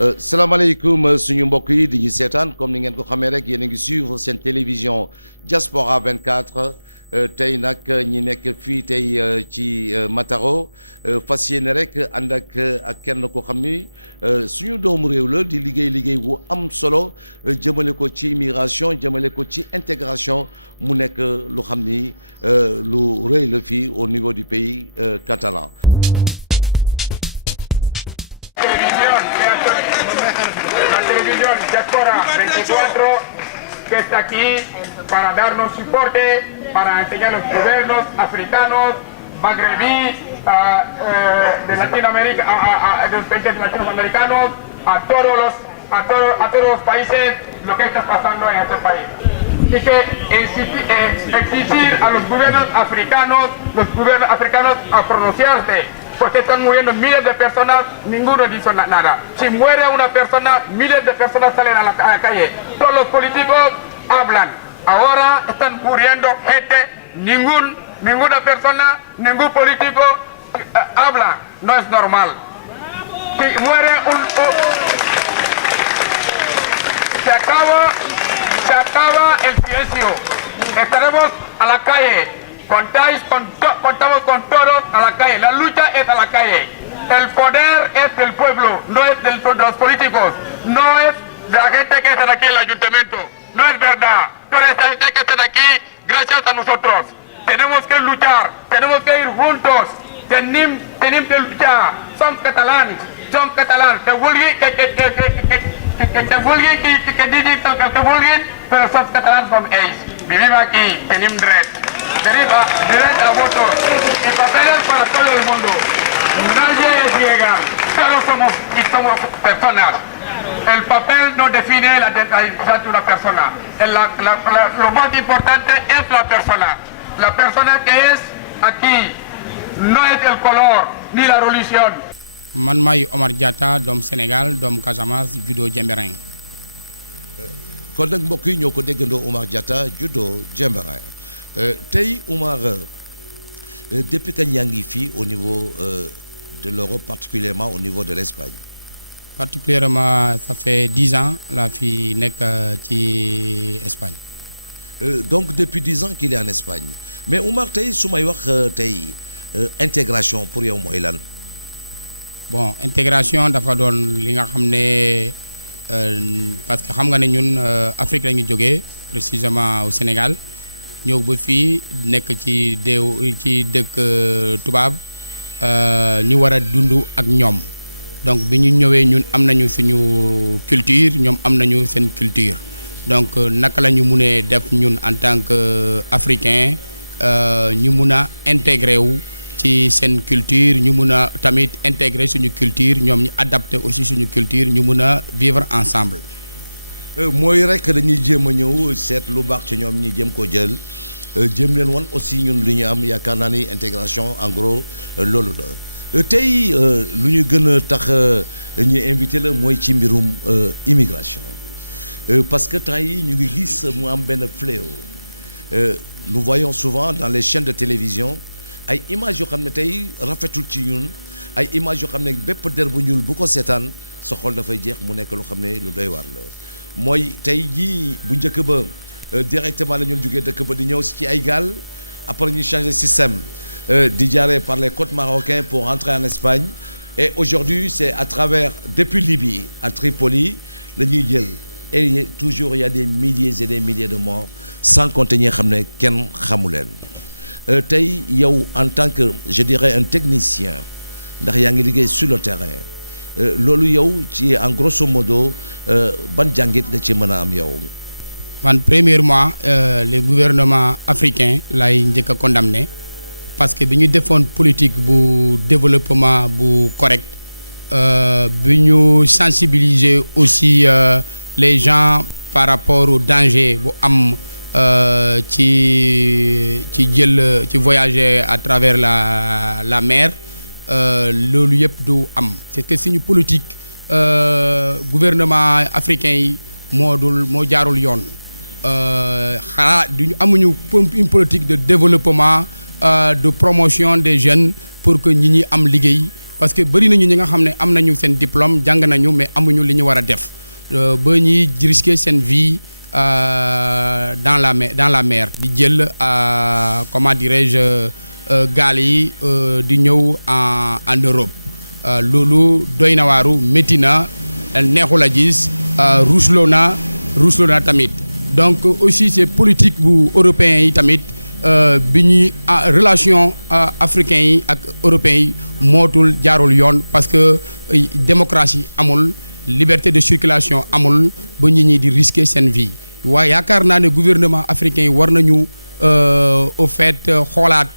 salaamaaleykum suñu mbokk yi di ñu seetaan comme ni ngeen ko xamee rek yéen a ngi suivre seen télévision Diaspora 24 tey nag ñi nekk fii tey ci Mataro fas yéene rek ànd ak kenn ko xam ni suñu doomu réew la di liggéey bu am solo jëmale ko ci immigration jëmale ko ci intégration mu nekk lu xam ni lu rëy la fii au niveau du pays catalan. Diaspora 24, que está aquí para darnos soporte, para enseñar a los gobiernos africanos, magrebíes, de Latinoamérica, de los países latinoamericanos, a todos los países lo que está pasando en este país. Y que exigir a los gobiernos africanos a pronunciarse. Porque están muriendo miles de personas, ninguno dice nada. Si muere una persona, miles de personas salen a la calle. Todos los políticos hablan. Ahora están muriendo gente, ninguna persona, ningún político habla. No es normal. Si muere se acaba el silencio. Estaremos a la calle. Contamos con todos a la calle. La lucha es a la calle. El poder es del pueblo, no es de los políticos. No es de la gente que está aquí en el ayuntamiento. No es verdad. Toda esta gente que está aquí, gracias a nosotros. Tenemos que luchar. Tenemos que ir juntos. Tenemos que luchar. Son catalanes. Que vulguen, pero son catalanes como ellos. Vivimos aquí, tenemos derecho. Derecho a votos y papeles para todo el mundo. Nadie es ilegal, todos somos personas. El papel no define la identidad de una persona. Lo más importante es la persona. La persona que es aquí no es el color ni la religión. Man maay Omar Diatta doom Sénégal doom Casamance judo Jemberin. kon nag mbokk yi ñoo ko déggandoo Omar Diatta judo Jemberin. tey Omar depuis kañ yaa ngi fii au niveau de l'Europe particulièrement au niveau de l'Espagne. Particulièrement ça fait 10 ans laa fi nekk ci Espagne. Donc depuis 10 ans qu'il est en Espagne mais Omar tey su may wax tey intégration pour yow mooy lan. Bon intégration dafa doon li nga xam ne parce que xam nga ne ñun Afrique la ñu jógee précisément au Sénégal. ñëw ba fii nekk ci dëkk tubaab ñu war a dund ak ñoom donc bi ñu ñëwee ñun am nañu suñu culture ñoom am nañu seen culture donc naka la ñu munee def ñun en tant que africain ñu mun a intégré wu ci seen culture ñu mun a tamit intégré suñu culture ñoom ñu adapté aussi suñu culture ñu mun a vivre ensemble. mooy rek dañuy jéem a ñëw seet lu baax ci ñoom ñi jéem ko jël jéem leen wan aussi ñun li ñu am yaakaar naa ni intégration en gros loolu la tey lu ñu gën a tax ñu invité la mooy ci mbirum immigration parce que temps yi ñu ngi gis mu am benn fléau nous voyons souvent dans les chaînes de télévision ay images yoo xam ne tey rafetul ci ñun ay images yoo xam ne bépp der bu ñuul bu ko seetaan sa xol dafay jeex mu nekk loo xam ne lu doy waar la mooy tey jii bu njëkk ba directement la ñu jógee dëkk ba di ñëw si ci ay gaal après ñu changer système di jaaree par les côtes marocains pour rentrer en Espagne et aujourd'hui c'est à travers depuis Libye à Tripoli la ñuy jël et toujours il y a des milliers et des milliers de morts sans compter ñi nga xam ne kenn xamu leen tey yow en tant que je dirais un technicien ndax yaa ngi liggéey sur le terrain loolu yow ci en grosso modo ban jàngit nga ci mën a am yow. man premièrement les gouvernements africains lay njëkk a condamné parce que bi ñu defoon politique bu développement bu correct bi ñu sensibiliser aussi les gens par rapport au danger bu am ci voyager à travers la mer. Loolu yëpp du am c'est que suñu politique gouvernement africain yi moo jaarul yoon xanaa duñu amuñu une politique de développement de promotion des jeunes pour que ñi ñi am liggéey parce que bëri nañu ñi nga xam ne am nañu seen diplôme jàng nañu mais amuñu li ñu war a def ba ñuy risquer seen vie dans la mer di jël comment dirais-je gaal yi di ñëw en Europe loolu doy na waaru métti na neexul a gis ruusloo na tamit donc aussi c'est politique bu européens yi tamit bi ñuy relation africains yi ak européens yi mootul jaarul yoon parce que démocratie amul liberté de circulation amul ba nit ñi di risquer seen vie waaye yaakaar naa ne gouvernement africain yi war nañu au fait xoolaat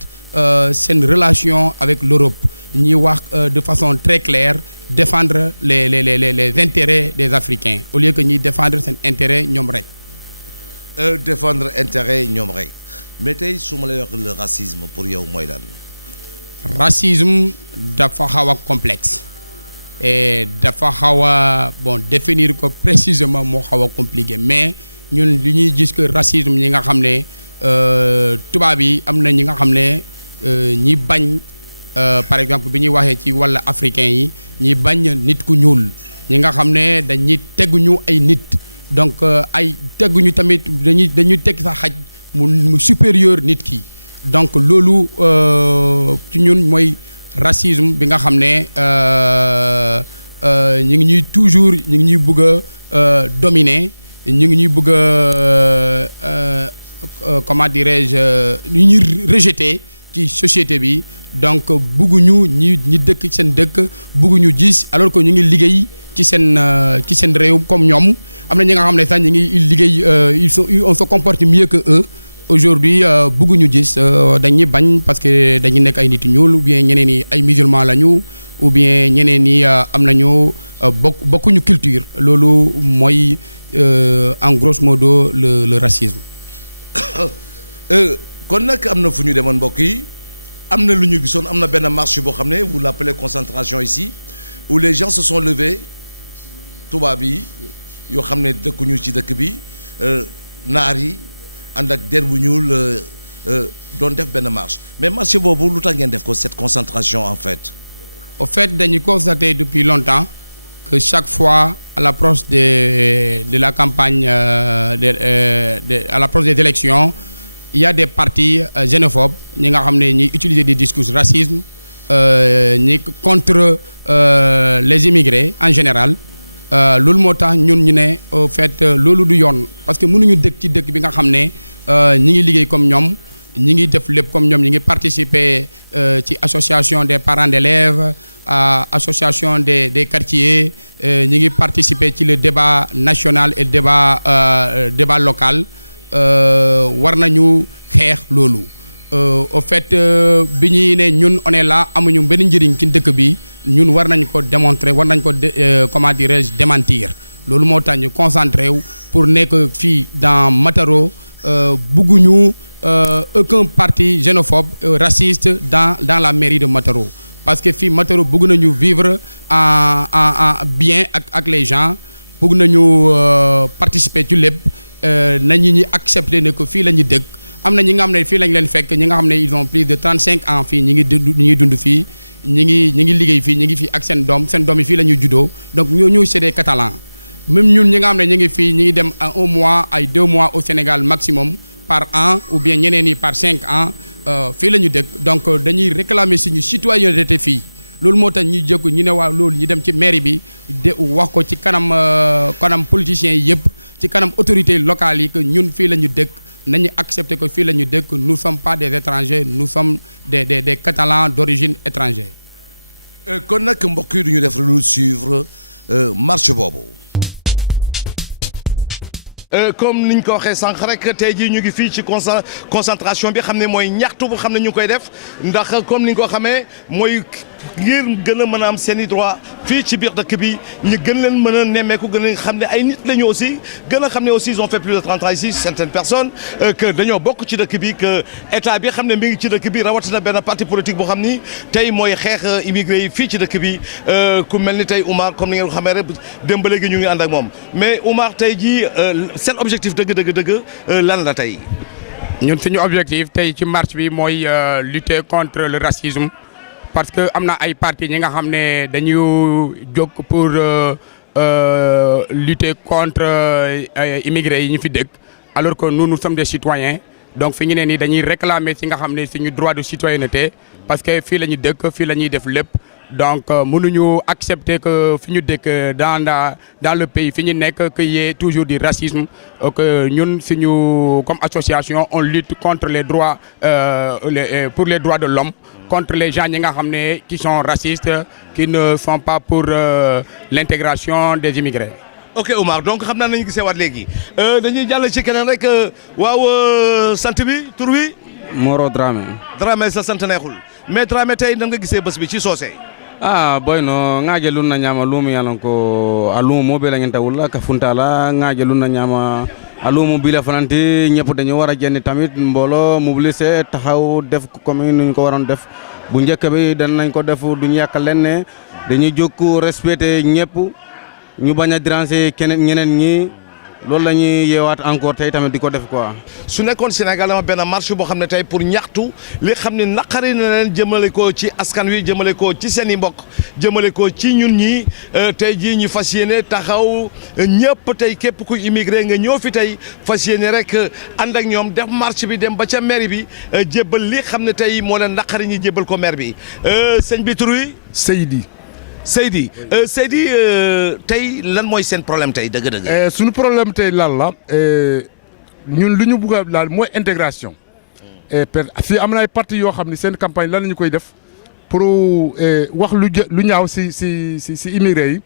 seen relation avec l'Europe ñuy wax de façon très claire défendre les intérêts des Africains au lieu que ñuy défendre seen intérêt ñoom rek. Défendre intérêt ñoom rek mais tey su ma lay wax le racisme pour yow mooy lan. racisme dafa xaw a complexe et dafa xaw a définir ko précisément moo xaw a compliqué mais ñun li ñuy gis que racisme ñi nga xam ne tubaab yi am na ñi nga xam ne ñi bañ par exemple bi ñuy waxee ci wàllu africain yi ñi bañ nit ku ñuul ñi nga xam ne dañuy teguñu ay nit donc ay teguñu tamit dañuy teg sa xaj mu supérieur nit ki donc loolu ci ñun mooy racisme bi nga xam ne ñu ngi ñuy toujours ñu ngi ñuy bëgg a dominer ñu ngi ñuy bëgg a comment dirais-je ñu ñuy rejeter ci société bi donc bëgguñu ñi dëkk seen dëkk bëgguñu gis alors que ñu ngi liggéey ci seen réew comme ñoom am na ñi nga xam ne sax ñu ngi liggéey on se comporte mieux que eux aujourd'hui bëgguñu gis dañuy bañ parce que dañuy nekk ay nit ñuul ou bien ñeneen ñi ay musulmans lañu ou bien ñeneen ñi am nañu bokkuñu culture loolu mooy en grosso modo le racisme. kon nag am na fu ñu demoon mbokk yi am na lu ñu gisoon am na benn marche boo xam ne vous l'appelez concentration ici où les gens se sont levés tubaab yi yoo xam ne dëkkuñu ci dëkk bi naar yi ànd ak der bu ñuul doon def benn marche mais marche boobu lu tax ngeen def ko cette concentration en fait. Au fait dañu constaté depuis longtemps que chaque fois à l'approche de la campagne à l'approche des élections il y a des partis xénophobes ñi nga xam ne ñi utiliser des discours racisme ñi contre les immigrés en général loolu moo tax ñun ñu ne au fait loolu du yoon parce que mënuñu dëkk ci dëkk bi nga xam ne ñi ngi liggéey comme ñoom ñi ngi def lépp comme ñoom ñi ngi participer ci association des parents d'élèves association des quartiers ñi ngi participer ci le débat national et débat local war nañu xeex loolu au fait bi ñuy ne ñun on est là amuñu benn njëriñ ci dëkk bi ñun war nañ ko démontrer war nañ ko comment dirais-je démentir loolu moo tax ñu concentré wu pour nekk fii dans Mataro bugguñu aucun parti xénophobe raciste dans la mairie de Mataro parce que fii Mataro bëgg nañu vivre en bien ak les gens bëgg nañu participer ci lépp nañu ñi accepter ne que fii la ñu dëkk am na ñi nga xam ne fii lañ leen fekk ñi nga xam ne ils ont plus de 35 ans fii ñi ngi dund fii ñi ngi liggéey fii ñi ngi fii ak seen doom yi fii la ñuy juddoo donc ñooñu c'est des Catalans même ñun ñi nga xam ne ñi ngi fii ñi ngi dem à 1 mois ay 2 mois au Sénégal maximum par an ou bien ñeneen ñi par 5 ans fii la ñu dëkk donc dañuy réclamer suñu citoyenneté fii loolu moo tax ñuy jëkk ñu ne waaw loolu ñu dem ci mairie bi de wax ko ci kanam politiciens yi yëpp ci kanam autorités locales yi que ñun fii la ñu dëkk nañu accepter que fii la ñu dëkk nous sommes pas des étrangers nous sommes des Catalans d'origine étrangère. kon nag mbokk yi du ñu def lu suivre marche boobu. comme niñ ko waxee sànq rek tey jii ñu ngi fii ci concentration bi xam ne mooy ñaxtu bu xam ne ñu ngi koy def ndax comme ni nga ko xamee mooy ngir gën a mën a am seen i droit fii ci biir dëkk bi ñu gën leen mën a nemmeeku gën a xam ne ay nit la ñu aussi gën a xam ne aussi ils ont fait plus de 30 ans ici certaines personnes que dañoo bokk ci dëkk bi que état bi xam ne mi ngi ci dëkk bi rawatina benn parti politique boo xam ni tey mooy xeex immigré yi fii ci dëkk bi ku mel ni tey Oumar comme ni ngeen ko xamee rek démb ba léegi ñu ngi ànd ak moom mais Oumar tey jii seen objectif dëgg lan la tey. ñun suñu objectif tey ci marche bi mooy lutter contre le racisme parce que am na ay partis ñi nga xam ne dañu jóg pour lutter contre immigrés yi ñu fi dëkk alors que nous sommes des citoyens donc fi ñu ne nii dañuy réclamer si nga xam ne suñu droit de citoyenneté parce que fii la ñuy dëkk fii la ñuy def lépp donc mënuñu accepter que fi ñu dëkk dans le pays fi ñu nekk qu'il y ait toujours du racisme que ñun suñu comme association on lutte contre les droits pour les droits de l'homme contre les gens ñi nga xam ne qui sont racistes qui ne sont pas pour l'intégration des immigrés. ok Oumar donc xam naa nañu gisee waat léegi dañuy jàll ci keneen rek waaw sant bi tur wi. Moro Dramé. Dramé sa sant neexul mais Dramé tey nan nga gisee bés bi ci soose. boy no ngaje lunna ñama lumu yalan ko alumu mo be la ngenta wulla ka funtala ngaje lunna ñama alumu bi la fananti ñepp dañu wara jenn tamit mbolo mobiliser taxaw def comme ñu ko waron def bu ñëk bi dañ nañ ko def duñu yakal lenn dañuy jokku respecter ñepp ñu baña déranger keneen ñeneen ñi loolu la ñuy yeewaat encore tey tamit di ko def quoi. su nekkoon Sénégal dama benn marche boo xam ne tey pour ñaxtu li xam ne naqari na leen jëmale ko ci askan wi jëmale ko ci seen i mbokk jëmale ko ci ñun ñi tey jii ñu fas yéene taxaw ñëpp tey képp ku immigré nga ñëw fi tey fas yéene rek ànd ak ñoom def marche bi dem ba ca maire bi jébbal li xam ne tey moo leen naqari ñi jébbal ko maire bi sëñ bi tur wi Seydi tey lan mooy seen problème tey dëgg-dëgg. suñu problème tey lan la ñun lu ñu bugg a laal mooy intégration. fii am na ay parti yoo xam ne seen campagne lan la ñu koy def pour wax lu ñaaw si immigré yi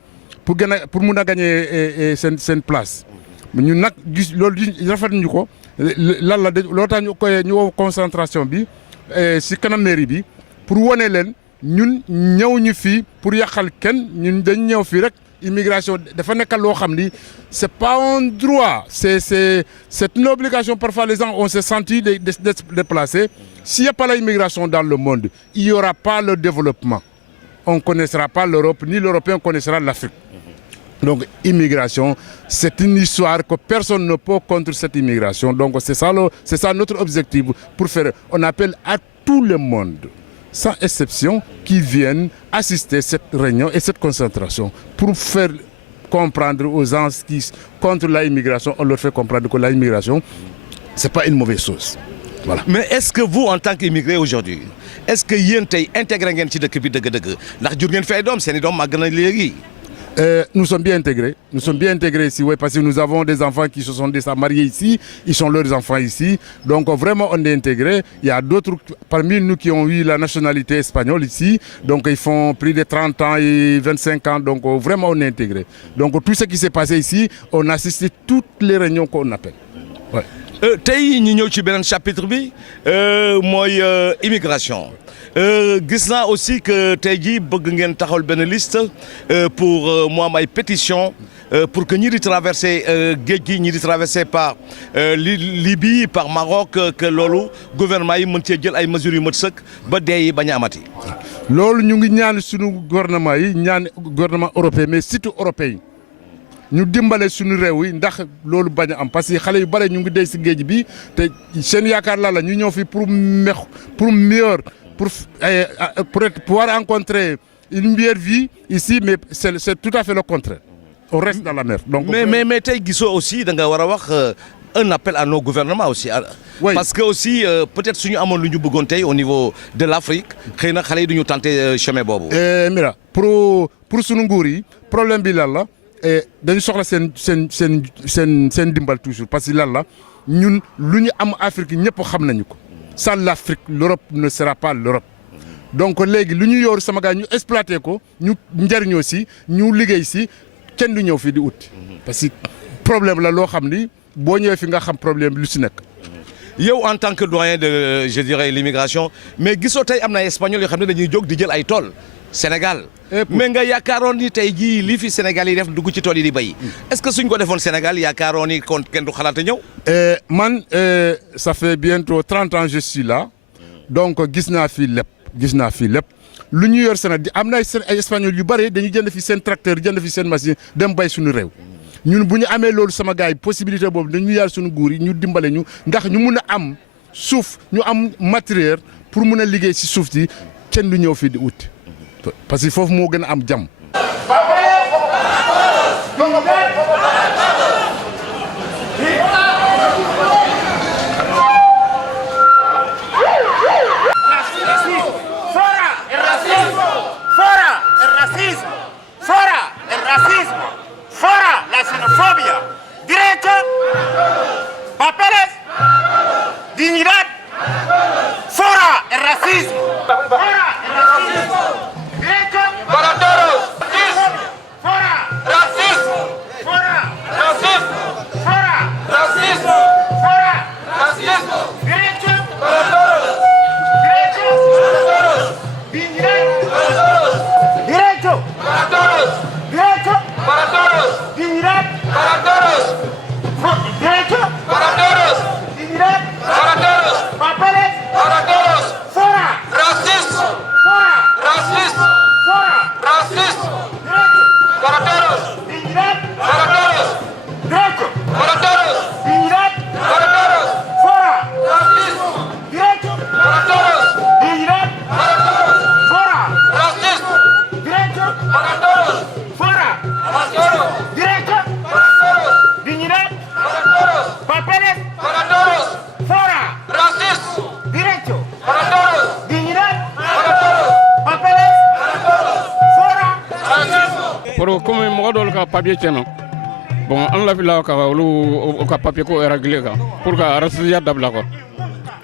pour mun a gagner seen place ñun nag gis loolu rafetlu ko lan la loo tax ñu woo concentration bi si kanam mairie bi pour wane leen. ñun ñëw ñu fii pour yàqal kenn ñun dañ ñëw fii rek immigration dafa nekkal loo xam ni c'est pas un droit c'est une obligation. Parfois les gens ont se senti d'être déplacés. S'il n'y a pas l'immigration dans le monde, il n'y aura pas le développement. On ne connaîtra pas l'Europe, ni l'Européen connaîtra l'Afrique. Donc immigration, c'est une histoire que personne ne peut contre cette immigration. Donc c'est ça notre objectif pour faire. On appelle à tout le monde, sans exception, qui viennent assister à cette réunion et cette concentration pour faire comprendre aux gens qui contre l'immigration, on leur fait comprendre que l'immigration, c'est pas une mauvaise chose. Voilà. Mais est-ce que vous, en tant qu'immigré aujourd'hui, est-ce que vous avez intégré dans ce pays ndax jur ngeen fi ay doom seen i doom màgg na léegi. Nous sommes bien intégrés. Nous sommes bien intégrés ici, oui, parce que nous avons des enfants qui se sont déjà mariés ici, ils sont leurs enfants ici. Donc vraiment, on est intégrés. Il y a d'autres parmi nous qui ont eu la nationalité espagnole ici. Donc ils font plus de 30 ans et 25 ans. Donc vraiment, on est intégrés. Donc tout ce qui s'est passé ici, on a assisté toutes les réunions qu'on appelle. Ouais. Tey ñu ñëw ci beneen chapitre bi mooy immigration gis naa aussi que tey jii bëgg ngeen taxawal benn liste pour mu am ay pétition pour que ñi di traverser géej gi ñi di traverser par Libye par Maroc que loolu gouvernement yi mën cee jël ay mesures yu mat sëkk ba dee yi bañ a amati. loolu ñu ngi ñaan suñu gouvernement yi ñaan gouvernement européen mais surtout européen ñu dimbale suñu réew yi ndax loolu bañ a am parce que xale yu bare ñu ngi dee si géej bi te seen yaakaar la ñu ñëw fi pour mieux pour pouvoir rencontrer une meilleure vie ici, mais c'est tout à fait le contraire. On reste dans la mer. Donc mais tey gisoo aussi da nga war a wax un appel à nos gouvernements aussi. Oui. Parce que aussi peut-être suñu amoon lu ñu bëggoon tey au niveau de l'Afrique xëy na xale yi duñu tenter chemin boobu. Mira pour suñu nguur yi problème bi lan la dañu soxla seen dimbal toujours parce que lan la ñun lu ñu am Afrique ñëpp xam nañu ko. Sans l'Afrique, l'Europe ne sera pas l'Europe. Donc léegi lu ñu yor sama gars ñu exploité ko ñu njëriñoo si ñu liggéey si kenn du ñëw fii di ut. Parce que problème la loo xam ni boo ñëwee fi nga xam problème lu si nekk. yow en tant que doyen de je dirais l'immigration mais gisoo tey am na espagnol yoo xam ne dañuy jóg di jël ay tool Sénégal. mais nga yaakaaroon ni tey jii lii fi Sénégal yi def dugg ci tool yi di béy. est-ce que suñ ko defoon Sénégal yaakaaroon ni kon kenn du xalaat a ñëw. man ça fait bientôt 30 ans je suis là donc gis naa fi lépp lu ñu yor Sénégal am na ay espagnol yu bëri dañuy jënd fi seen tracteur jënd fi seen machine dem bay suñu réew. ñun bu ñu amee loolu sama gars yi possibilité boobu dañu yaar suñu nguur yi ñu dimbale ñu ndax ñu mun a am suuf ñu am matériel pour mun a liggéey si suuf si kenn du ñëw fii di ut parce que foofu moo gën a am jàmm. Pour comme mo dol ka papier tieno bon an la fila ka lu ka papier ko régler ka pour ka rassiya dabla ko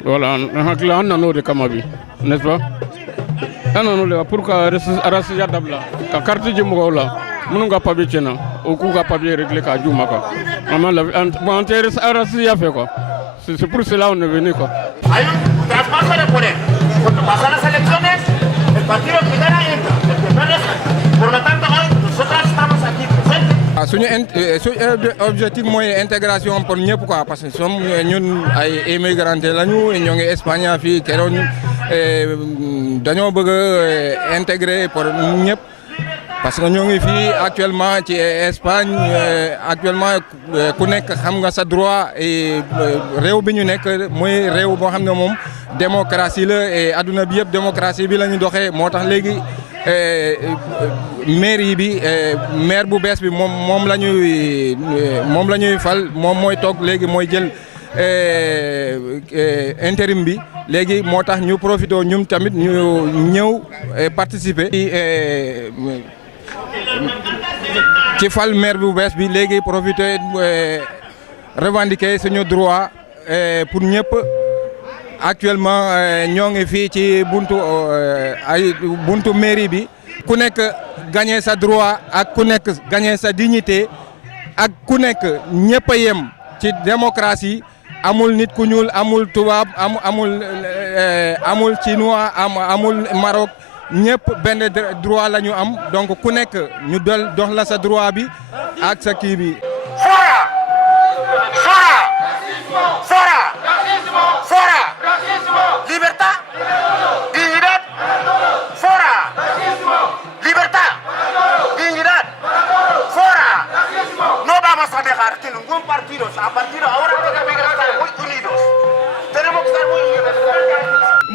voilà hakla an no de kamabi n'est-ce pas an no le pour ka rassiya dabla ka carte ji mo la munu ka papier tieno o ku ka papier régler ka juma ko maman la bon intérêt rassiya fait quoi c'est pour cela on est venu quoi. Hay un traspaso de poder. Cuando pasan las elecciones, el partido que gana entra, el que pierde sale. Por lo tanto, hoy nosotros estamos aquí presentes. suñu objectif mooy intégration pour ñëpp quoi parce que som ñun ay immigrants lañu ñoo ngi Espagne fii keroog dañoo bëgg a intégrer pour ñëpp parce que ñoo ngi fii actuellement ci Espagne actuellement ku nekk xam nga sa droit et réew bi ñu nekk mooy réew boo xam ne moom démocratie la et adduna bi yëpp démocratie bi la ñu doxee moo tax léegi mairie bi maire bu bees bi moom la ñuy fal moom mooy toog léegi mooy jël intérim bi léegi moo tax ñu profité ñun tamit ñu ñëw participer ci fal maire bu bees bi léegi profité revendiquer suñu droit pour ñëpp actuellement ñoo ngi fii ci buntu mairie bi ku nekk gagner sa droit ak ku nekk gagner sa dignité ak ku nekk ñëpp a yem ci démocratie amul nit ku ñuul amul tubaab amul chinois amul Maroc ñëpp benn droit la ñu am donc ku nekk ñu dox la sa droit bi ak sa kii bi.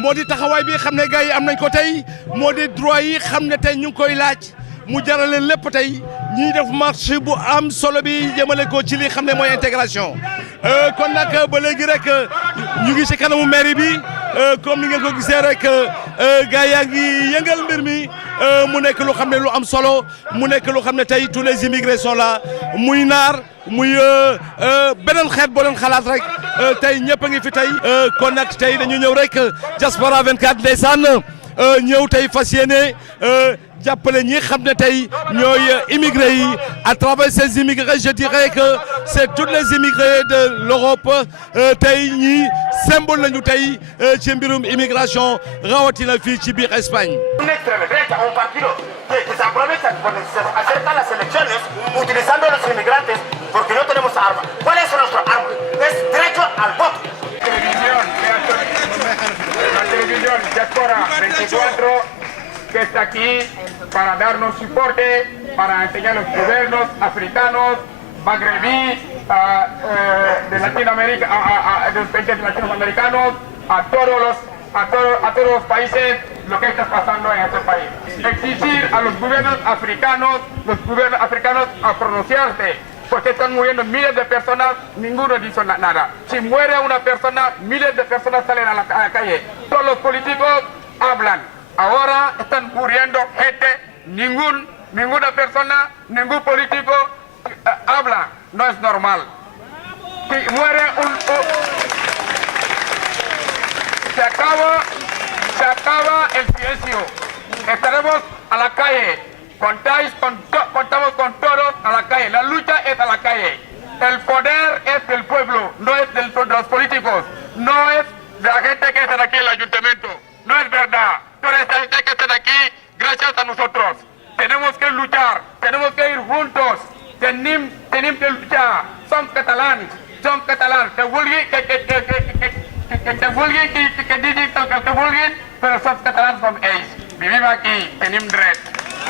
moo di taxawaay bi xam ne gars yi am nañ ko tey moo di droit yi xam ne tey ñu ngi koy laaj mu jaral leen lépp tey ñiy def marche bu am solo bi jëmale ko ci li xam ne mooy intégration kon nag ba léegi rek ñu ngi ci kanamu mairie bi comme ni ngeen ko gisee rek gars yaa ngi yëngal mbir mi mu nekk lu xam ne lu am solo mu nekk lu xam ne tey tous les immigrés sont là muy naar muy beneen xeet boo leen xalaat rek tey ñëpp a ngi fi tey kon nag tey dañu ñëw rek Diaspora 24 ndeysaan ñëw tey fas yéene jàppale ñi xam ne tey ñooy immigrés yi à travers ces immigrés je dirais que c'est tous les immigrés de l'Europe tey ñi symbole lañu tey ci mbirum immigration rawatina fii ci biir Espagne. Utilizando a los inmigrantes porque no tenemos armas. ¿Cuál es nuestra arma? Es derecho al voto. La televisión Diaspora 24 que está aquí para darnos soporte, para enseñar a los gobiernos africanos, magrebíes, de Latinoamérica, de los países latinoamericanos, a todos los países lo que está pasando en este país. Exigir a los gobiernos africanos a pronunciarse, porque están muriendo miles de personas, ninguno dice nada. Si muere una persona, miles de personas salen a la calle. Todos los políticos hablan. Ahora están muriendo gente, ninguna persona, ningún político habla. No es normal. Si muere se acaba el silencio. Estaremos a la calle. Contamos con todos a la calle. La lucha es a la calle. El poder es del pueblo, no es de los políticos. No es de la gente que está aquí en el ayuntamiento. No es verdad. Toda esta gente que está aquí, gracias a nosotros. Tenemos que luchar, tenemos que ir juntos. Tenemos que luchar. Son catalans. Que vulguin, que diguin el que vulguin, però som catalans com ells. Vivim aquí, tenim dret.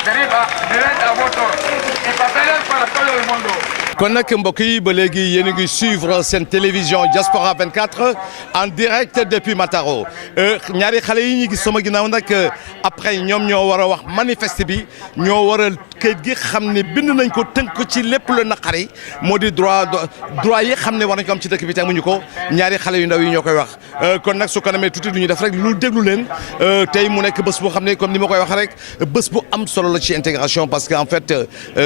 Tenim dret a votos y papeles para todo el mundo. kon nag mbokk yi ba léegi yéen a ngi suivre seen télévision Diaspora 24 en direct depuis Mataro ñaari xale yi ñu gis sama ginnaaw nag après ñoom ñoo war a wax manifeste bi ñoo war a kayit gi xam ne bind nañ ko tënk ko ci lépp lu naqari moo di droit yi xam ne war nañ ko am ci dëkk bi te amuñu ko ñaari xale yu ndaw yi ñoo koy wax kon nag su ko namee tuuti du ñu def rek lu déglu leen tey mu nekk bés boo xam ne comme ni ma koy wax rek bés bu am solo la ci intégration parce que en fait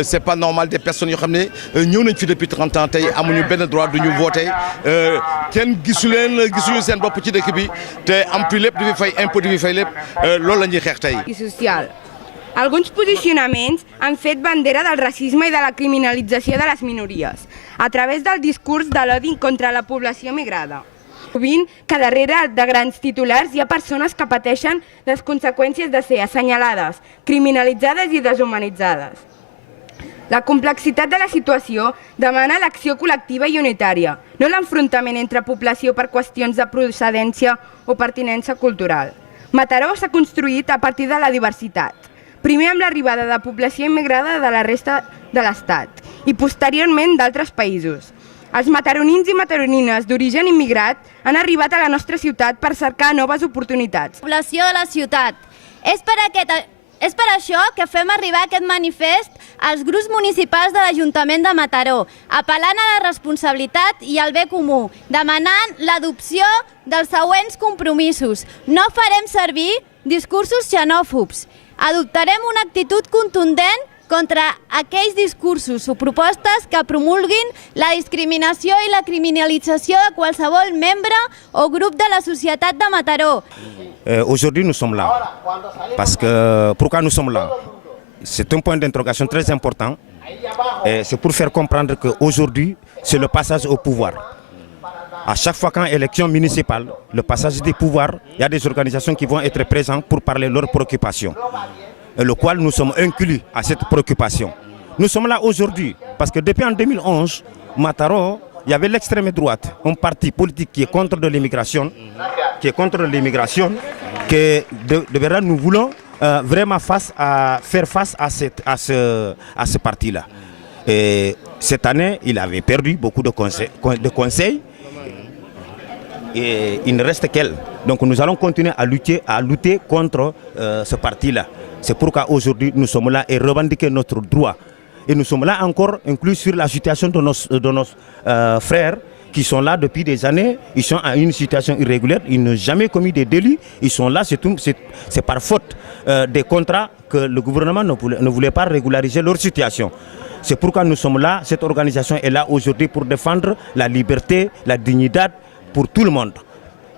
c'est pas normal des personnes yoo xam ne ñëw nañ fi depuis 30 ans tey amuñu benn droit duñu voter kenn gisuñu seen bopp ci dëkk bi te am fi lépp di fi fay impôt di fi fay lépp loolu la ñuy xeex tey. Social. Alguns posicionaments han fet bandera del racisme i de la criminalització de les minories a través del discurs de l'odi contra la població migrada. Sovint que darrere de grans titulars hi ha persones que pateixen les conseqüències de ser assenyalades, criminalitzades i deshumanitzades. La complexitat de la situació demana l'acció col·lectiva i unitària, no l'enfrontament entre població per qüestions de procedència o pertinença cultural. Mataró s'ha construït a partir de la diversitat, primer amb l'arribada de població immigrada de la resta de l'Estat i posteriorment d'altres països. Els mataronins i mataronines d'origen immigrat han arribat a la nostra ciutat per cercar noves oportunitats. Població de la ciutat. És per això que fem arribar aquest manifest als grups municipals de l'Ajuntament de Mataró, apel·lant a la responsabilitat i al bé comú, demanant l'adopció dels següents compromisos. No farem servir discursos xenòfobs. Adoptarem una actitud contundent contra aquells discursos o propostes que promulguin la discriminació i la criminalització de qualsevol membre o grup de la societat de Mataró. Aujourd'hui, nous sommes là. Parce que pourquoi nous sommes là? C'est un point d'interrogation très important. C'est pour faire comprendre qu'aujourd'hui, c'est le passage au pouvoir. À chaque fois qu'en élection municipale, le passage des pouvoirs, il y a des organisations qui vont être présentes pour parler de leurs préoccupations. Et le qual nous sommes inclus à cette préoccupation. Nous sommes là aujourd'hui parce que depuis en 2011, Mataró, il y avait l'extrême droite, un parti politique qui est contre l'immigration, que de verdad nous voulons vraiment faire face à ce parti-là. Et cette année, il avait perdu beaucoup de conseils. Et il ne reste qu'elle. Donc nous allons continuer à lutter contre ce parti-là. C'est pourquoi aujourd'hui nous sommes là et revendiquer notre droit. Et nous sommes là encore inclus sur la situation de nos frères qui sont là depuis des années. Ils sont en une situation irrégulière, ils n'ont jamais commis des délits. Ils sont là, c'est par faute des contrats que le gouvernement ne voulait pas régulariser leur situation. C'est pourquoi nous sommes là, cette organisation est là aujourd'hui pour défendre la liberté, la dignité pour tout le monde.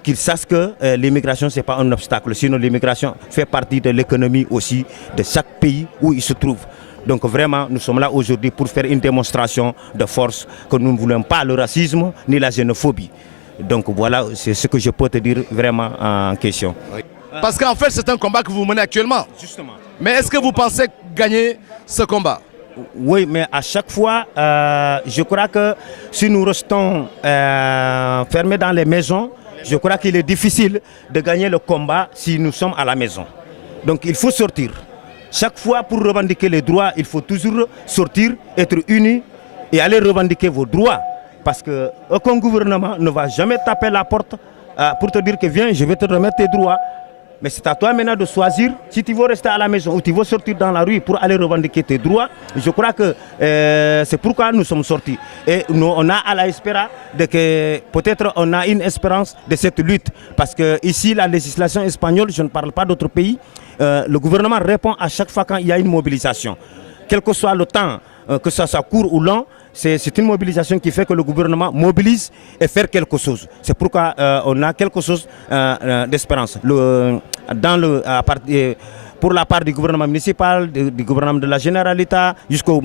Qu'ils sachent que l'immigration, ce n'est pas un obstacle, sinon l'immigration fait partie de l'économie aussi de chaque pays où il se trouve. Donc vraiment, nous sommes là aujourd'hui pour faire une démonstration de force que nous ne voulons pas le racisme ni la xénophobie. Donc voilà, c'est ce que je peux te dire vraiment en question. Parce qu'en fait, c'est un combat que vous menez actuellement. Justement. Mais est-ce que vous pensez gagner ce combat? Oui, mais à chaque fois, je crois que si nous restons fermés dans les maisons, je crois qu'il est difficile de gagner le combat si nous sommes à la maison. Donc il faut sortir. Chaque fois pour revendiquer les droits, il faut toujours sortir, être unis et aller revendiquer vos droits. Parce qu'aucun gouvernement ne va jamais taper la porte pour te dire que viens, je vais te remettre tes droits. Mais c'est à toi maintenant de choisir si tu veux rester à la maison ou tu veux sortir dans la rue pour aller revendiquer tes droits. Je crois que c'est pourquoi nous sommes sortis. Et nous, on a à la espérance de que peut-être on a une espérance de cette lutte. Parce que ici, la législation espagnole, je ne parle pas d'autres pays, le gouvernement répond à chaque fois quand il y a une mobilisation. Quel que soit le temps, que ça soit court ou long, c'est une mobilisation qui fait que le gouvernement mobilise et fait quelque chose. C'est pourquoi on a quelque chose d'espérance. Pour la part du gouvernement municipal, du gouvernement de la Généralité, jusqu'au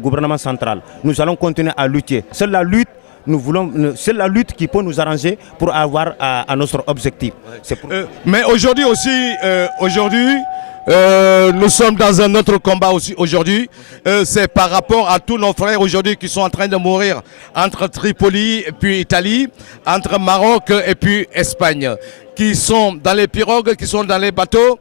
gouvernement central. Nous allons continuer à lutter. C'est la lutte. C'est la lutte qui peut nous arranger pour avoir à notre objectif. Mais aujourd'hui aussi, nous sommes dans un autre combat aussi aujourd'hui. C'est par rapport à tous nos frères aujourd'hui qui sont en train de mourir entre Tripoli et puis Italie, entre Maroc et puis Espagne, qui sont dans les pirogues, qui sont dans les bateaux,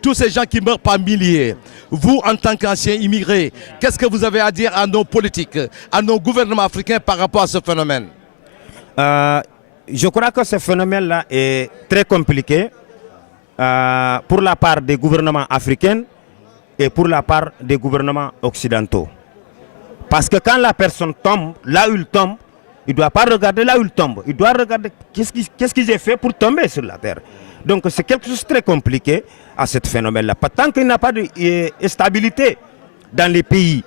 tous ces gens qui meurent par milliers. Vous, en tant qu'anciens immigrés, qu'est-ce que vous avez à dire à nos politiques, à nos gouvernements africains par rapport à ce phénomène? Je crois que ce phénomène-là est très compliqué pour la part des gouvernements africains et pour la part des gouvernements occidentaux. Parce que quand la personne tombe, là où il tombe, il ne doit pas regarder là où il tombe. Il doit regarder qu'est-ce que j'ai fait pour tomber sur la terre. Donc c'est quelque chose de très compliqué à ce phénomène-là. Tant qu'il n'y a pas de stabilité dans les pays,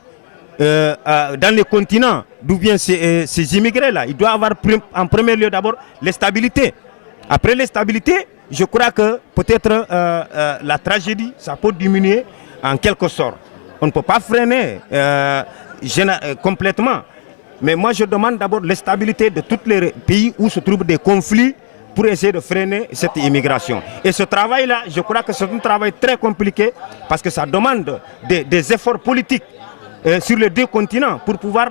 dans les continents, d'où viennent ces immigrés-là, il doit avoir en premier lieu d'abord la stabilité. Après la stabilité, je crois que peut-être la tragédie, ça peut diminuer en quelque sorte. On ne peut pas freiner complètement. Mais moi, je demande d'abord la stabilité de tous les pays où se trouvent des conflits pour essayer de freiner cette immigration. Et ce travail-là, je crois que c'est un travail très compliqué parce que ça demande des efforts politiques sur les deux continents pour pouvoir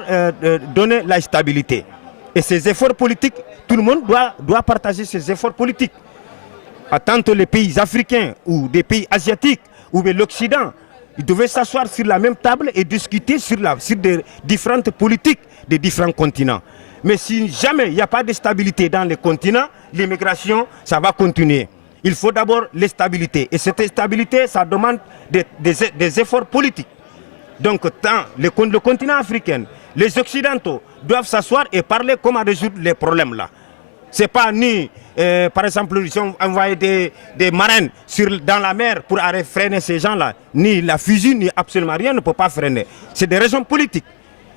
donner la stabilité. Et ces efforts politiques, tout le monde doit partager ces efforts politiques. Tant les pays africains ou des pays asiatiques ou l'Occident, ils devaient s'asseoir sur la même table et discuter sur des différentes politiques des différents continents. Mais si jamais il n'y a pas de stabilité dans les continents, l'immigration, ça va continuer. Il faut d'abord la stabilité. Et cette stabilité, ça demande des efforts politiques. Donc, le continent africain, les Occidentaux doivent s'asseoir et parler comment résoudre les problèmes là. Ce n'est pas ni, par exemple, ils ont envoyé des marins dans la mer pour freiner ces gens-là. Ni la fusil, ni absolument rien ne peut pas freiner. C'est des raisons politiques.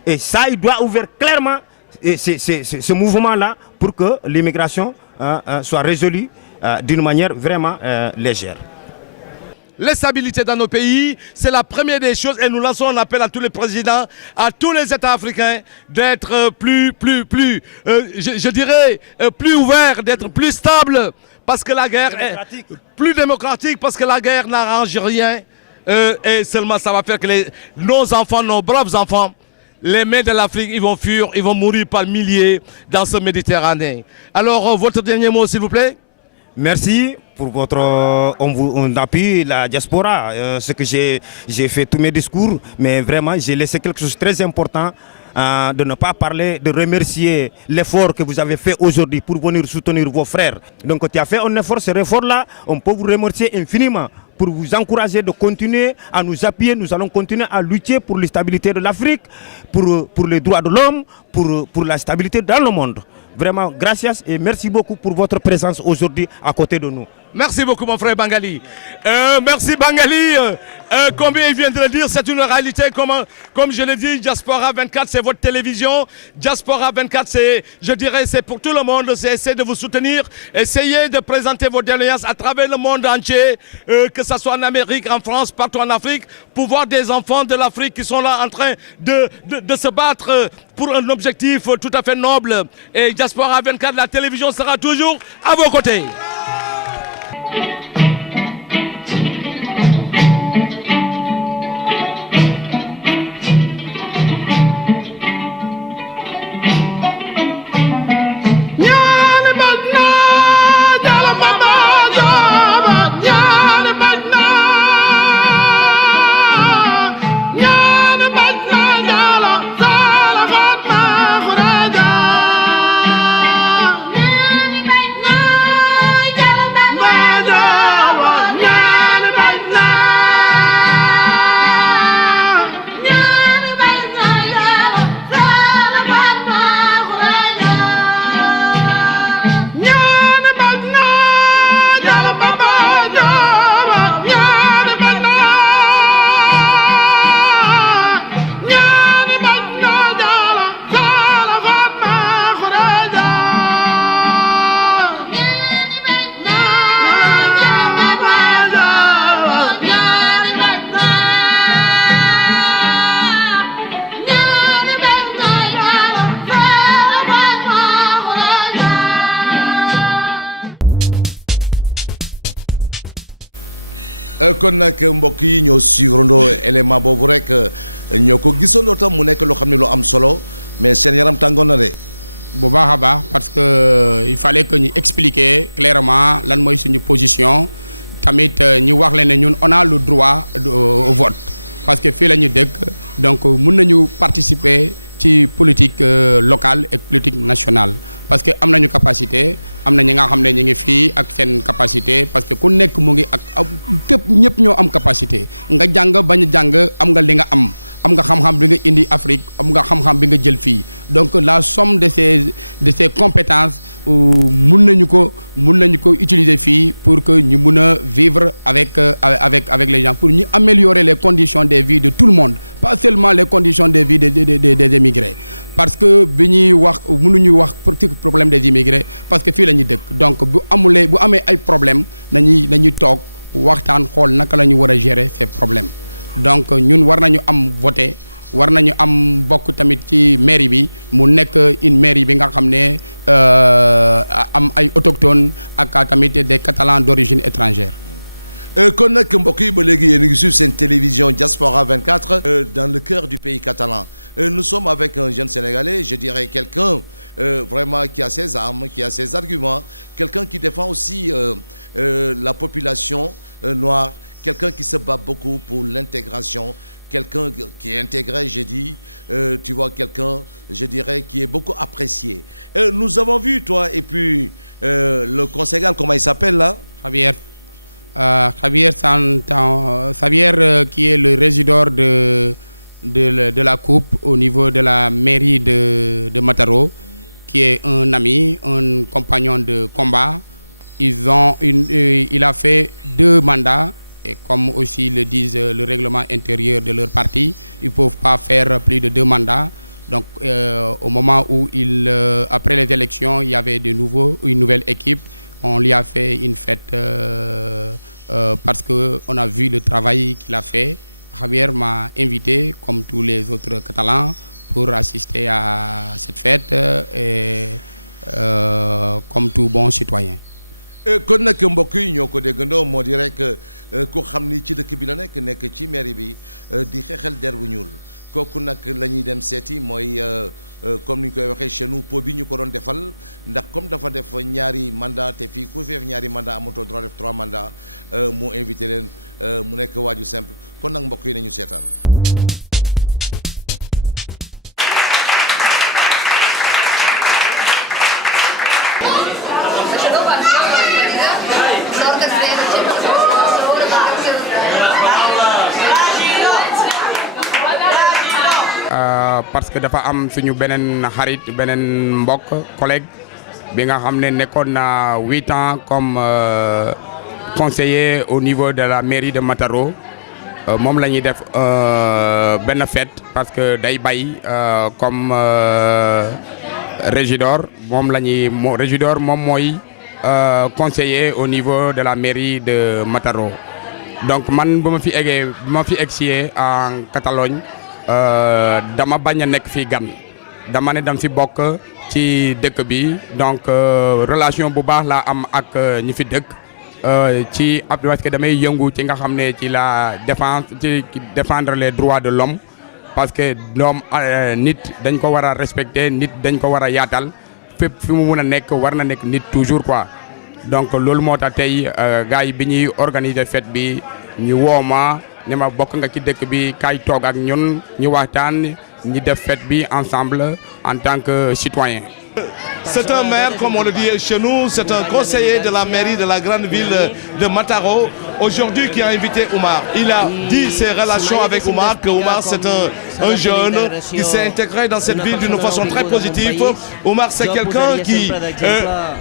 Et ça, il doit ouvrir clairement ce mouvement-là pour que l'immigration soit résolue d'une manière vraiment légère. L'instabilité dans nos pays, c'est la première des choses et nous lançons un appel à tous les présidents, à tous les États africains d'être plus ouverts, d'être plus stables parce que la guerre est plus démocratique parce que la guerre n'arrange rien et seulement ça va faire que nos enfants, nos braves enfants, les mets de l'Afrique, ils vont fuir, ils vont mourir par milliers dans ce Méditerranée. Alors, votre dernier mot, s'il vous plaît. Merci pour votre... On appuie la diaspora. Ce que j'ai fait tous mes discours, mais vraiment, j'ai laissé quelque chose de très important de ne pas parler, de remercier l'effort que vous avez fait aujourd'hui pour venir soutenir vos frères. Donc, tu as fait un effort, ce effort-là, on peut vous remercier infiniment pour vous encourager de continuer à nous appuyer. Nous allons continuer à lutter pour la stabilité de l'Afrique, pour les droits de l'homme, pour la stabilité dans le monde. Vraiment, gracias et merci beaucoup pour votre présence aujourd'hui à côté de nous. Merci beaucoup mon frère Bangali. Merci Bangali. Comme il vient de le dire, c'est une réalité. Comme je l'ai dit, Diaspora 24, c'est votre télévision. Diaspora 24, c'est pour tout le monde. C'est essayer de vous soutenir. Essayez de présenter vos doléances à travers le monde entier, que ce soit en Amérique, en France, partout en Afrique, pour voir des enfants de l'Afrique qui sont là en train de se battre pour un objectif tout à fait noble. Et Diaspora 24, la télévision sera toujours à vos côtés. kon nag mbokk yi ñoo suivre ndoo élément boobu rek ñoo ko gisandoo tam mu nekk loo xam ne lu am solo mais seen yaram tàngoon na de. bu baax a baax parce que il fallait que ñu expliquer clairement lan mooy suñu position tamit ñu wax leen ne ñun on a le droit au vote parce que fii la ñu dëkk donc mun nañu participer ci politique locale et politique nationale parce que am nañu capacité am na ñi nga xam ne ñu ngi fii ak seen capacité parce que ku nekk mu ngi ak képp ñëpp ñoo am capacité nga jàng bañ a jàng am nga li nga am nga xam-xam bi nga indi Afrique am nga xam-xam bi nga jël fii donc la somme de ces compétences mun nañu ko utiliser fii pour que ñu mun a vivre avec les gens pour ñu améliorer les conditions de vie de tout le monde pas seulement les conditions de vie des immigrés parce que bi ñuy wax mënuñu wax problème des immigrés parce que fii la ñuy dëkk donc bu amee ay problème nañuy toog waxtaan xool naka la ñu war a gérer ces problèmes donc ñun war nañu am voté war nañu am bokk tamit ci mairie bi mu nekk une mairie bi nga xam ne am ay autochtones ak tamit des catalans d'origine étrangère. kon nag mbokk yi ba léegi yéen a ngi suivre seen télévision Diaspora 24 dans le cœur du pays catalan nous sommes avec un jeune sénégalais je dirais quelqu'un vraiment qui a ses armes qui a ses arguments quelqu'un qui défend aussi la population noire quelqu'un qui se bat beaucoup pour l'intégration quelqu'un qui est intégré, j'ai dit, tu vois, quelqu'un, je dirais, qui est beaucoup apprécié. Nous avons vu, toi, et puis le conseil, comment il s'appelle là? Javier qui est le résideur de la coupe au niveau de la mairie de Mataro, qui est un ami, un compagnon de combat. Il a fait 2 mandats. Et comme aussi le disent le règlement intérieur de leur parti, ils ne peuvent pas faire plus de 2 mandats. Donc au moment où après les élections, il y avait une nouvelle équipe, on lui a fait une fête parce qu'on a vu le travail qu'il a fait. Javier m'a invité, comme tous les autres Catalans, pour assister à cette fête comme tout bon citoyen. kon nag mbokk yi ñoo ko déggandoo moo di rek ku xam ni ci dëkk bi la nekk ci mairie bi di xeexal der bu ñuul kooku nag la ñuy dem seeti mooy comme ni ñu koy waxee chez nous po bi ñu ko doon defal ndax comme dafa def ñaari mandat te fii ku fi def ñaari mandat amatoo droit def 3 mandats mu invité leen mu nekk waaju simple kon nag mbokk yi nañu seetaan. Parce que dafa am suñu beneen xarit beneen mbokk collègue bi nga xam ne nekkoon na 8 ans comme conseiller au niveau de la mairie de Mataro moom la ñuy def benn fête parce que day bay comme régidor moom la ñuy régidor moom mooy conseiller au niveau de la mairie de Mataro donc man bu ma fi egsee en Catalogne dama bañ a nekk fii gan dama ne dam fi bokk ci dëkk bi donc relation bu baax laa am ak ñi fi dëkk ci parce que damay yëngu ci nga xam ne ci la défense ci défendre les droits de l'homme parce que nit dañ ko war a respecter nit dañ ko war a yaatal fépp fi mu mun a nekk war na nekk nit toujours quoi donc loolu moo tax tey gars yi bi ñuy organiser fête bi ñu woo ma ne ma bokk nga ci dëkk bi kaay toog ak ñun ñu waxtaan ñi def fête bi ensemble en tant que citoyen. C'est un maire, comme on le dit chez nous, c'est un conseiller de la mairie de la grande ville de Mataro, aujourd'hui qui a invité Oumar. Il a dit ses relations avec Oumar, que Oumar c'est un jeune qui s'est intégré dans cette ville d'une façon très positive. Oumar c'est quelqu'un qui,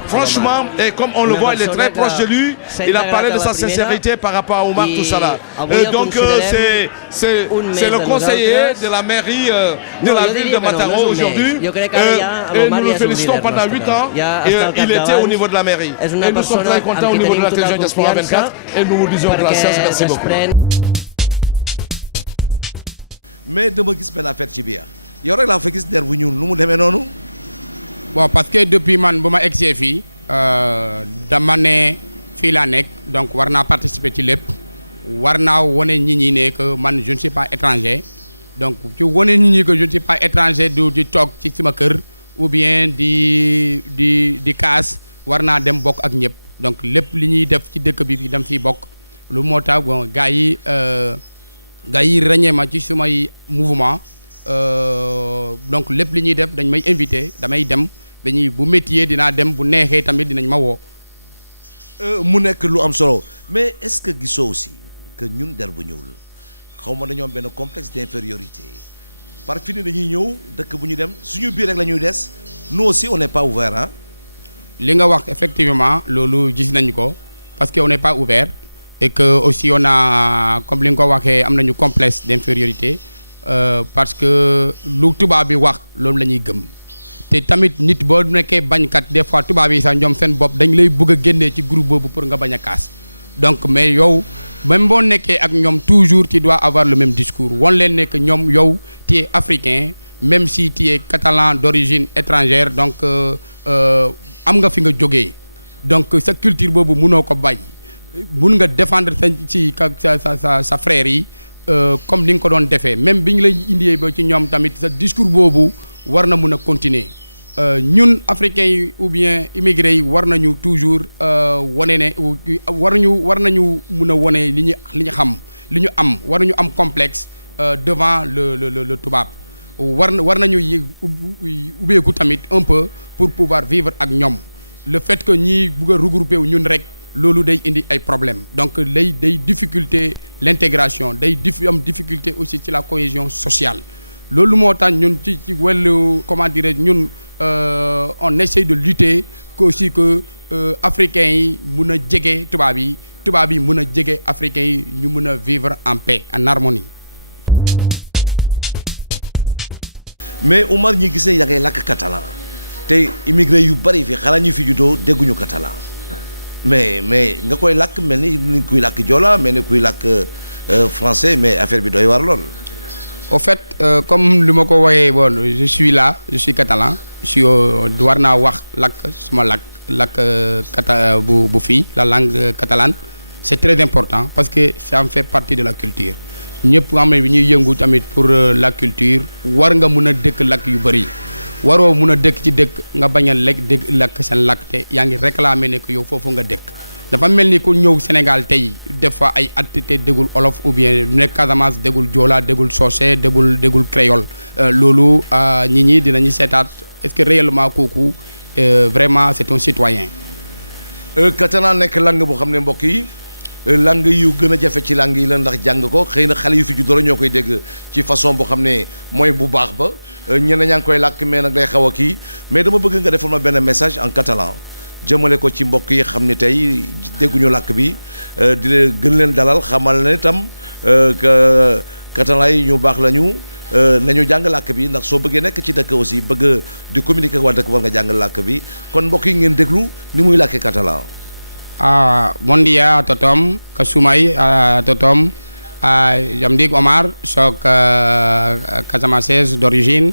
franchement, et comme on le voit, il est très proche de lui. Il a parlé de sa sincérité par rapport à Oumar, tout ça là. Donc c'est le conseiller de la mairie de la ville de Mataro aujourd'hui. Et nous le félicitons pendant 8 ans. Et il était au niveau de la mairie. Et nous sommes très contents au niveau de la télévision Diaspora 24. Et nous vous disons gracias, merci beaucoup. Mais dama gis benn affaire ci biir yow rek laa fa gis der bu ñuul nu mu demee noonu. Bon parce que depuis man bu ma egsee fii dama ne fii laa nekk donc war naa participer ci lépp war naa wane nit ñi ne que man je ne suis pas étranger donc ci wane nit ñi que je ne suis pas étranger di toog ci sama kër ou bien di kaas war naa dem bokk ak ñëpp donc lépp li ñuy def ci dëkk bi dem fiy bokk lu moo tax bon gars yi ràññee ma ci sumay mouvement donc lépp li ñuy def dañ may invité damay dem bu métier dinaa dem bu neexee tamit dinañ ma woo. mu nekk lu am solo mais est-ce que gisoo aussi que ñun der bu ñuul xaw ma dañoo am benn complexe d'infériorité par fini dañuy ñëw dëkk bu ñu dem suñu biir rek la ñuy des nous aussi on n'est pas ouvert hein. li nga wax effectivement loolu gis nañ ko parce que on n'est pas ouvert et que aussi on a comme li nga ko waxee am nañu complexe d'infériorité parce que lu tubaab bi wax loolu la ñuy gëm. te tamit nit boo nekkee bañkat des fois tubaab yi sax ñoom seen bopp dañ lay bëgg a génnee ci groupe boobu pour nga bañ a kaas donc mais yow même boo nekkee ak ñoom toujours tu dois avoir le même discours wan leen ne que ñoom yow tu es africain même si tu es catalan d'origine étrangère donc am nga fi nga jógee donc sa culture boobu mënoo ko bàyyi mun nga défendre sa frère yi comme li nga ko doon defee même bi ñu lay indee ba ci ñoom tamit sa discours boobu war na mun a continuer ñun africains yi ou bien immigrés yi war nañu toujours wane ne war nañu mun a wane li ñu xam li ñu am war nañu am complexe devant le tubaab war nañu ubbeeku tamit un peu pour pouvoir vivre ak ñoom le fait que ñi bëgg a regrouper wu ñun rek loolu day indi ay problèmes donc day difficulté l'intégration day am difficulté aussi ci la cohésion sociale loolu moo tax ñun ci wàllu comment dirais ñun on essaie de lutter que aussi que africains yi mun a jege tubaab yi mun a jege africains yi ñu mun a vivre en paix en harmonie. mais Oumar ñi gisee da ngay làkk catalan te immigré yu bari fi xanaa ñu fi juddoo dégguñu catalan mais nga koy làkk mel ni kuy làkk joola mel ni kuy làkk français mais affaire bi doy war lool. Au fait comme li ma ko wooyee bon je suis catalan war naa wax suma làkk bu fii la langue catalane c'est très important parce que ça en fait partie de la culture ñëpp nga xam ne bi ñuy yëngu tamit pour la culture war nga mun a dëkk làkk yu bëri waroo mun a dëkk ci dëkk nga bañ a làkk seen làkk te yaa ngi réclamer ne que yow foofu nga dëkk dafa mel ni ku ñëw Sénégal tey des fois ay at te déggul olof ou bien nekk Casamance déggul joola déggul socé déggul créole loolu nit ñi dinañu seetaat est-ce que réellement kooku vraiment c'est un citoyen. catalan nekk langue boo xam ne mbokk yi langue yu gën a jafe ci langue yi la ndax jàng ko xëy na xale yu fi juddoo ñoo koy dégg ci façon boo xam ne mooy bu baax ba ñeneen ñaa ngi koy làkk mais nag day xaw a kii mais dama bëgg nga defal ma benn message en catalan jëmale ko ci mbokk yi xam ne tey dégguñu làkk bi di leen gën leen dalal xamal ne itam que catalan yi ñu baax lañu nañu jàng làkk bi ndax soo bëggee nekk ci dëkk aussi bëgg di communiquer ak waa dëkk war nga jàng làkk bi kon mbokk yi ngeen déglu ni muy làkkee catalan. Bon dia a tothom que sumay a tothom em dic Omar, soc casamancès d'origine,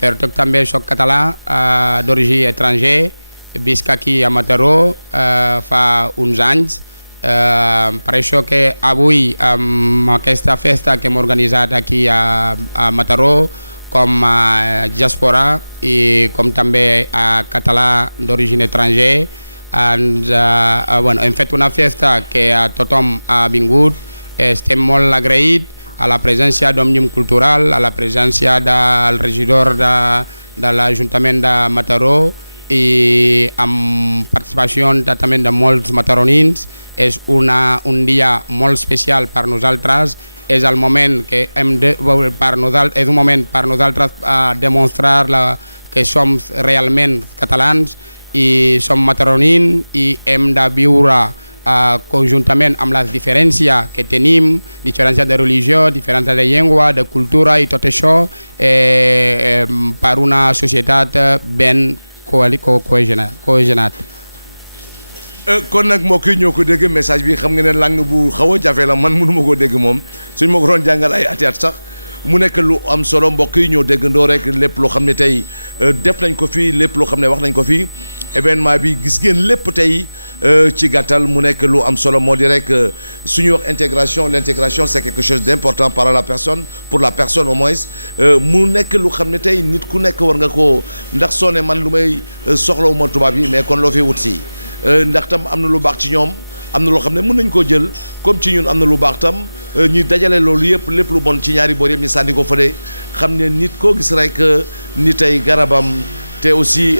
però també soc català d'origine estranger, visc aquí a Mataró fa uns anys, per això que avui amb aquesta festa que hem organitzat aquí a Mataró com a diàspora i com també a català d'origine estranger hem fet una festa que a tothom ha vingut, estem molt agraïts a la presència d'Òmnium Cultural, a la presència del regidor de l'Ajuntament de Mataró i amb participació també de molts mataronins. És un dia molt especial per nosaltres, és el moment que és un moment per nosaltres demostrar que som realment catalans i som mataronins i hem de viure conjuntament amb les diferències que tenim, diferències de religió, diferències de llengua, de cultura i tot això per una societat ben cohesionat. kon nag mbokk yi ñoo ko dégg message bi xam nga ne langue bu xaw a jafe la man mënu ma koo dégg moom suñ ma ko doon jàngal ay ati at sax mu nekk lu am solo mbokk yi ñoo déggandoo rek lépp loo xam ne tey def nañ ko fii lépp loo xam ne wax nañ ko fii événement bi gis ngeen lépp tey ci gàttal mu nekk lu am solo moo di rek suñuy wax intégration l'intégration c'est quelque chose d'important pour la personne au moins mu nekk lu xam ne tey nit ku nekk war nga ko ndax soo ne man lu may soxlawuma tubaab yi mais kon loo fi wut si ndax tam am na lu baax ci ñoom am na loo xam ne mën nañ koo jël comme ci ñun am na lu baax tam ñu dajale loolu yëpp lépp lu bon ci ñaari boor yëpp ñu sànni ko fële xam ne nit koo gis rek ni tey garabam te aussi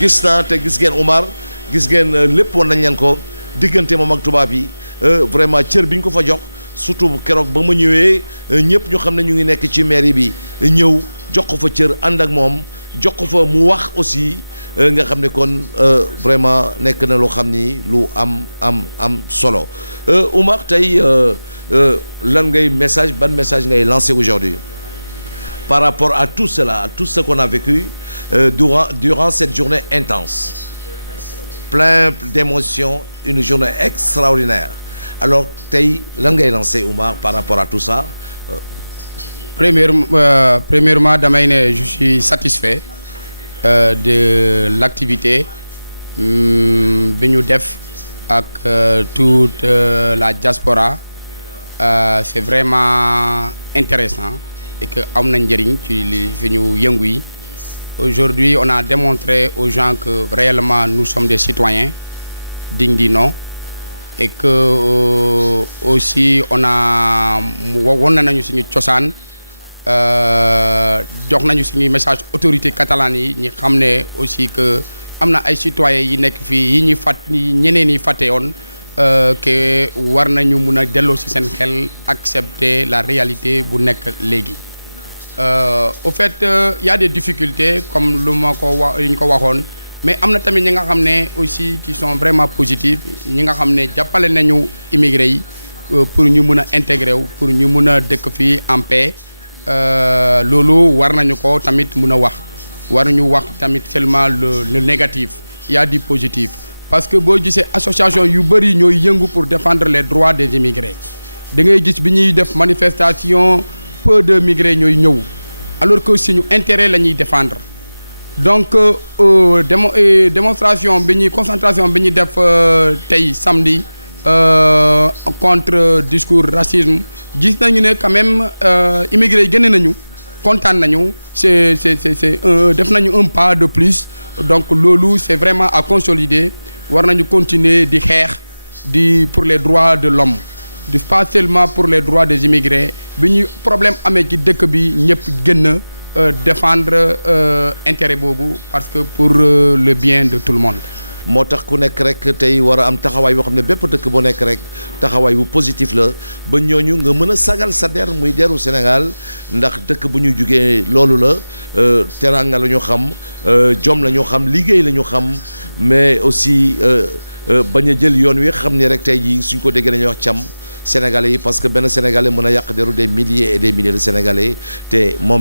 gis naa te gis ngeen Oumar gis ngeen lépp woon nañ leen ko diggante moom ak tubaab yi vraiment cër bi ñu ko fa jox surtout keroog ba ma ñëwee ñëpp ñu xam ne ñu ngi nekk ci mairie bi ñëw jox ko fa cër ànd ak moom jox ko fa mu wax aussi nga xam ne kon vraiment nekk na loo xam ni lu am solo Oumar tey lan ngay ban message ngay lancé aujourd'hui par rapport à tout cela, à tout ce qu'on a vécu durant cette journée intense, plein d'émotions, une journée extraordinaire. Alors, tey lan ngay lancé Oumar par rapport à tout ça? Premièrement, damay ne je suis satisfait de l'activité bi ñu def ak toute la diaspora. C'est vraiment intéressant et que am na njëriñ ci suñu yëngu yi. Aujourd'hui, on a démontré aux gens que réellement nous sommes des citoyens dignes du nom et que aussi on a won nañu suñu cosaan jox nañu suñu message autorité catalane yi ñi xam ne aussi que am na ay citoyens yi nekk fii yi ñuy ñeneen ñi fàtte woon que war nañu mun a delloo ci seen xel accepter la réalité bu nekk léegi. Au fait y a des difficultés comme lu ma ko ñu ko waxoon mais am na tamit ñi nga xam ne aussi qui sont vraiment positifs ñi nga xam ne jàppale nañu immigré yi pour ñu mun a intégrer wu pour ñu mun a dëkk fii en paix loolu war nañu ko tamit mun a wax war nañu wax tamit seulement le négatif. Il y a du positif parce que boo gisee association yu bëri ñooy yëngu pour défendre les droits des immigrés da ngay gis bi ñuy def manifestation peu de migrés ñooy ñëw alors que suñu intérêt la ñuy défendre donc démonstration bi ñuy concentration bi ñuy def tey samedi contre discours racisme gis nañu ne quand même immigrés yi génne nañu kontaan nañu c'est def nañu un pas de plus donc loolu c'est vraiment à consolider war nañu continuer di xeex pour les droits de l'homme pas seulement pour les droits des immigrés bi ñu problème amee ci dëkk bi ñëpp gën a défendre intérêt boobu parce que pour le bien de tout le monde. moo tax ku nekk rek tey war a am taxawaay boo xam ne bépp dëkk bu nekk rek taxawaay bu positif la ba ñooñu nga mën a sagal sa der muy deru Sénégal ndax dëkk bu ñu jugee loolu la teraanga la ñu xam jom la ñu xam liggéey la ñu xam mais aussi bañ a jël yoon wi xam ni rek tey jii suñ ko déggee dañuy wax càmm Sénégalais yi parce que benn Sénégalais mën a yàq deru des milliers et des milliers de Sénégalais te moom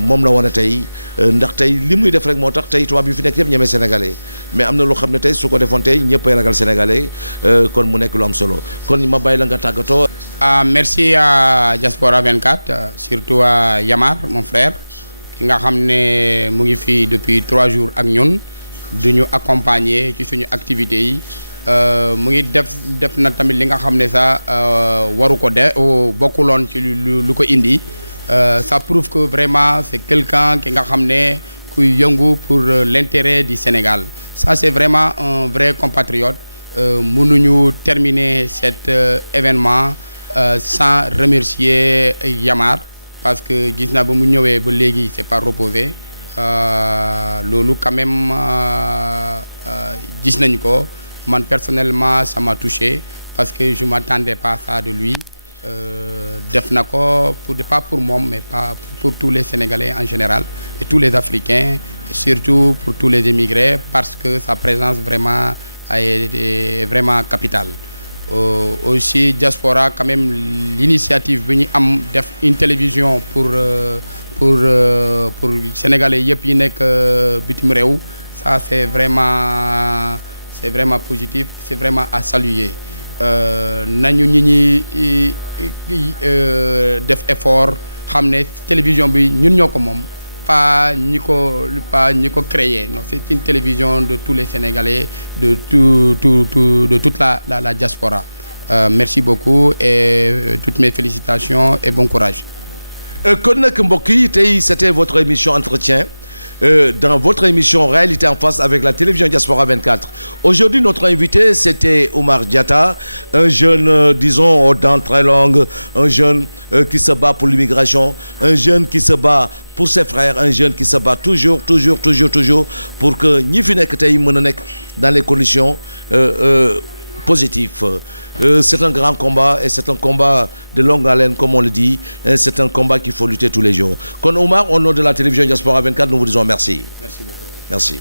moom la wane tey ndax tey li muy def rek moo tax tey tubaab yi fi nekk yëpp ñemee Sénégalais mais am na loo xam ne tey su ko defoon tey ñëpp ay ragal Sénégalais kon mu nekk lu am solo kon ma bàyyi la nga tàggatoo. Merci à Diaspora 24 surtout à Yamar mon frère ki nga xam ne mu ngi fii depuis 3 jours ak ñun du ñu accompagner ci suñu activités yi. mu ngi def na tamit li nga xam ne sax waru ko bokkuloon ci lu ko indi ça prouve que vraiment c'est quelqu'un ki nga xam ne kuy yëngu pour l'intérêt du Sénégal ça c'est vraiment un vrai compatriote mënuñu terminer cet événement sans remercier Yamar parce que gis naa ba mu ñëwee ba léegi c'est pas reposé loolu quand même gis nañu ko. Man personnellement ça m'a touché parce que je m'attendais pas à ça de lui def na ko pas pour moom mais pas pour tous les Sénégalais en général et tous les Africains et surtout pour tous les immigrés parce que sa présence vraiment est vraiment capitale. Aussi Diaspora quand même l'initiative bi ñu am def une télévision pour Sénégalais yëpp yi nekk bitim réew ça c'est vraiment positif, c'est vraiment à saluer. Nañu ñi ñi def effort xam ne télévision bi ñun ñoo ko moom pas ñi ko créé non c'est une télévision de tous les Sénégalais de toute la diaspora. Merci beaucoup et toutes mes félicitations et bon courage. kon nag mbokk yi tey c'était votre émission Entretien. Dans votre émission Réalité en face avec la télévision Diaspora 24. Aujourd'hui, notre invité, c'était Oumar Diatta, un jeune, disons, aux dents très longues, un jeune qui se bat pour l'immigration, un jeune qui se bat pour ses frères, un jeune qui se bat toujours pour que ñi fi nekk tey mën a nekk dans les conditions positif. C'est un grand combat et c'est un combat de longue haleine, comme on le dit. C'est un combat qu'il faut lutter tous les jours. Kon Oumar, au nom de la télévision Diaspora 24, nous vous disons merci. Merci beaucoup. Merci.